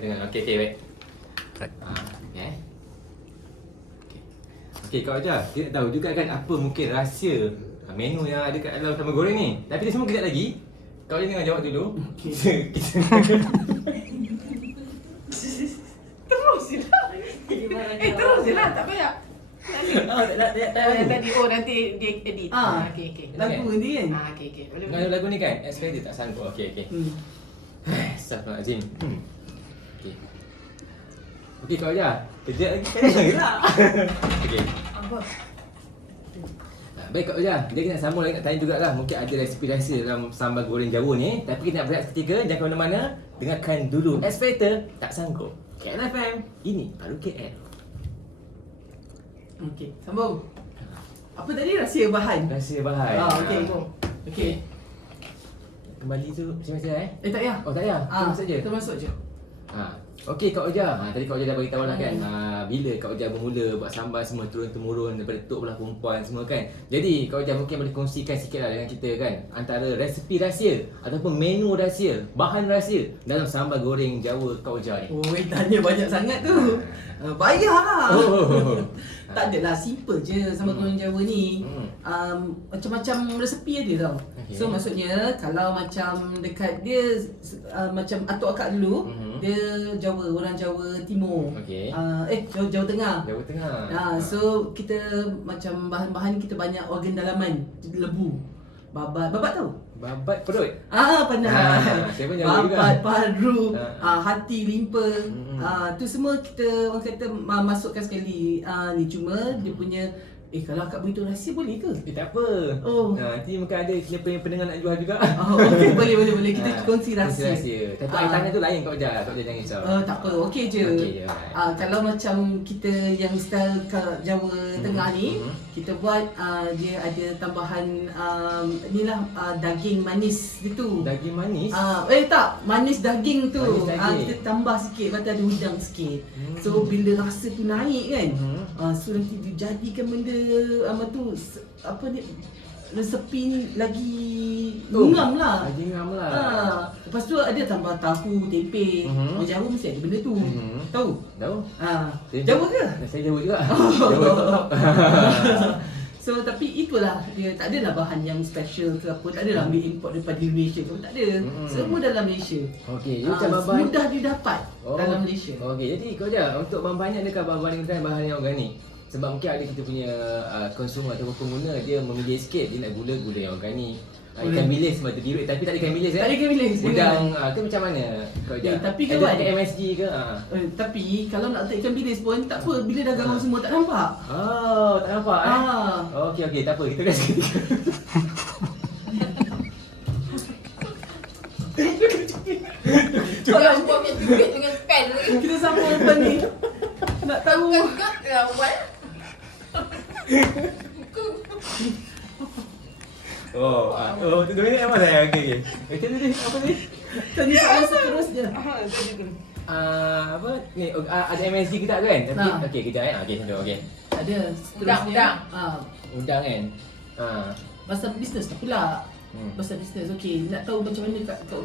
Dengan okey baik. Okay. Okey kau ajar. Kita nak tahu juga kan apa mungkin rahsia menu yang ada kat dalam sambal goreng ni. Tapi dia semua kejap lagi. Kau je dengan jawab dulu. Kita Terus je lah. Terus je lah, tak payah. Tadi, nanti dia edit. Okey. Lagu ni kan? Okey. Dengan lagu ni kan, expect dia tak sanggup. Okey. Astagfirullahaladzim. Okey kau ajar. Kejap lagi kan lah. Okey. Apa? Baik Kak Uja, kita nak sambung lagi nak tanya jugalah. Mungkin ada resipi rahsia dalam sambal goreng Jawa ni. Tapi kita nak berehat seketika, jangan ke mana-mana. Dengarkan dulu X Factor Tak Sanggup KL FM. Ini baru KL. Okey, sambung. Apa tadi rahsia bahan? Rahsia bahan. Okey, go. Okey. Kembali tu macam biasa Tak payah. Oh tak payah, terus saja. Termasuk je. Okey Kak Uja, tadi Kak Uja dah beritahu lah kan bila Kak Uja bermula buat sambal semua turun-temurun daripada tok belah perempuan semua kan. Jadi Kak Uja mungkin boleh kongsikan sikit lah dengan kita kan antara resipi rahsia ataupun menu rahsia, bahan rahsia dalam sambal goreng Jawa Kak Uja ni. Oi, tanya banyak sangat tu. Bayarlah. Tak adalah, simple je sambal goreng Jawa ni. Macam-macam resepi ada tau. Okay. So maksudnya kalau macam dekat dia macam atuk akak dulu, dia Jawa, orang Jawa Timur. Okey. Jawa Tengah. Jawa Tengah. So kita macam bahan-bahan kita banyak organ dalaman, lebu. Babat tahu? Babat perut. Pandai. Saya pun Jawa juga. Babat, paru, hati, limpa. Tu semua kita orang kata masukkan sekali. Ni cuma dia punya kalau akak beritahu rahsia boleh ke? Tak apa. Oh. Nanti mungkin ada siapa yang pendengar nak jual juga. Okey, boleh. Kita kongsi rahsia. Tapi air tangan tu lain Kak Uja. Kak Uja jangan risau. Tak apa, okey je. Kalau macam kita yang style Jawa Tengah ni, kita buat dia ada tambahan inilah daging manis gitu. Daging manis? Tak, manis daging tu. Manis daging. Kita tambah sikit, lepas tu ada udang sikit. So bila rasa tu naik kan, so nanti dijadikan benda apa ni, resepi ni lagi ngam lah. Lagi ngam lah. Lepas tu ada tambah tahu, tempe. Orang Jawa mesti ada benda tu. Tahu? Tahu? Jawa ke? Saya Jawa juga. Jawa top. So tapi itulah dia, tak adalah bahan yang special ke apa, tak adalah ambil import daripada Malaysia ke, tak ada. Semua dalam Malaysia. Okey, jadi macam bahan mudah didapat dalam Malaysia. Okey, jadi kau aja untuk bahan-bahannya adakah bahan-bahan dengan bahan yang organik? Sebab mungkin ada kita punya konsumer atau pengguna dia memilih sikit, dia nak gula yang organik. Ikan bilis sebab tu dirut tapi tak ada ikan bilis Tak ada ikan bilis. Udang tu macam mana kau aja? Tapi kawan, ada MSG ke? Tapi kalau nak letak ikan bilis pun tak apa, bila dah garam semua tak nampak. Tak nampak Okey, tak apa, kita rest ketika. Kalau buat punya tubik dengan pen lagi. Kita sambung lepas ni. Nak tahu. Gak lah buat. Tu ni apa saya? Okey. Tadi apa tadi? Tadi soalan seterusnya. Apa ni ada MSG ke tak kan? Tapi okey kejap kan. Okey sentuh okey. Ada seterusnya. Udang kan. Pasal bisnes tak pula. Pasal bisnes. Okey, nak tahu macam mana kat